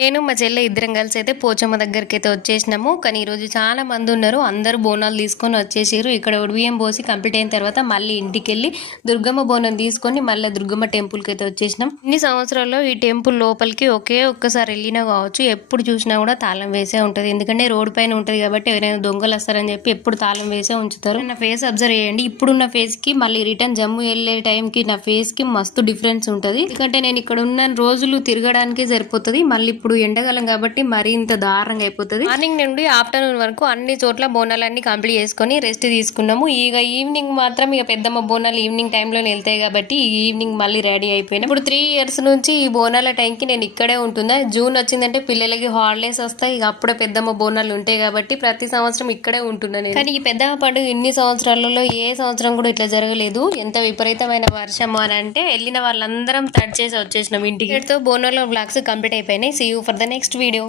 నేను మా చెల్లె ఇద్దరం కలిసి అయితే పోచమ్మ దగ్గరికి అయితే వచ్చేసినాము. కానీ ఈరోజు చాలా మంది ఉన్నారు. అందరూ బోనాలు తీసుకొని వచ్చేసారు. ఇక్కడ ఉడిబియ్యం పోసి కంప్లీట్ అయిన తర్వాత మళ్ళీ ఇంటికి వెళ్ళి దుర్గమ్మ బోనం తీసుకొని మళ్ళీ దుర్గమ్మ టెంపుల్కి అయితే వచ్చేసినాం. ఇన్ని సంవత్సరాల్లో ఈ టెంపుల్ లోపలికి ఒక్కసారి వెళ్ళినా కావచ్చు, ఎప్పుడు చూసినా కూడా తాళం వేసే ఉంటుంది. ఎందుకంటే రోడ్ పైన ఉంటుంది కాబట్టి ఎవరైనా దొంగలు వస్తారని చెప్పి ఎప్పుడు తాళం వేసే ఉంచుతారు. నా ఫేస్ అబ్జర్వ్ చేయండి. ఇప్పుడున్న ఫేస్ కి మళ్ళీ రిటర్న్ జమ్ము వెళ్ళే టైంకి నా ఫేస్ కి మస్తు డిఫరెన్స్ ఉంటుంది. ఎందుకంటే నేను ఇక్కడ ఉన్న రోజులు తిరగడానికి సరిపోతుంది. మళ్ళీ ఇప్పుడు ఎండాకాలం కాబట్టి మరీ ఇంత దారుణంగా అయిపోతుంది. మార్నింగ్ నుండి ఆఫ్టర్నూన్ వరకు అన్ని చోట్ల బోనాలన్నీ కంప్లీట్ చేసుకొని రెస్ట్ తీసుకున్నాము. ఇక ఈవినింగ్ మాత్రం ఇక పెద్దమ్మ బోనాలు ఈవినింగ్ టైంలో వెళ్తాయి కాబట్టి ఈవినింగ్ మళ్ళీ రెడీ అయిపోయినా. ఇప్పుడు 3 years నుంచి ఈ బోనాల టైంకి నేను ఇక్కడే ఉంటున్నా. జూన్ వచ్చిందంటే పిల్లలకి హాలిడేస్ వస్తాయి. ఇక అప్పుడే పెద్దమ్మ బోనాలు ఉంటాయి కాబట్టి ప్రతి సంవత్సరం ఇక్కడే ఉంటున్నాను. కానీ ఈ పెద్దమ్మ పండుగ ఇన్ని సంవత్సరాలలో ఏ సంవత్సరం కూడా ఇట్లా జరగలేదు. ఎంత విపరీతమైన వర్షం అని అంటే వెళ్ళిన వాళ్ళందరం తడి చేసి వచ్చేసినాం ఇంటికి. బోనాల బ్లాగ్స్ కంప్లీట్ అయిపోయినాయి. See you for the next video.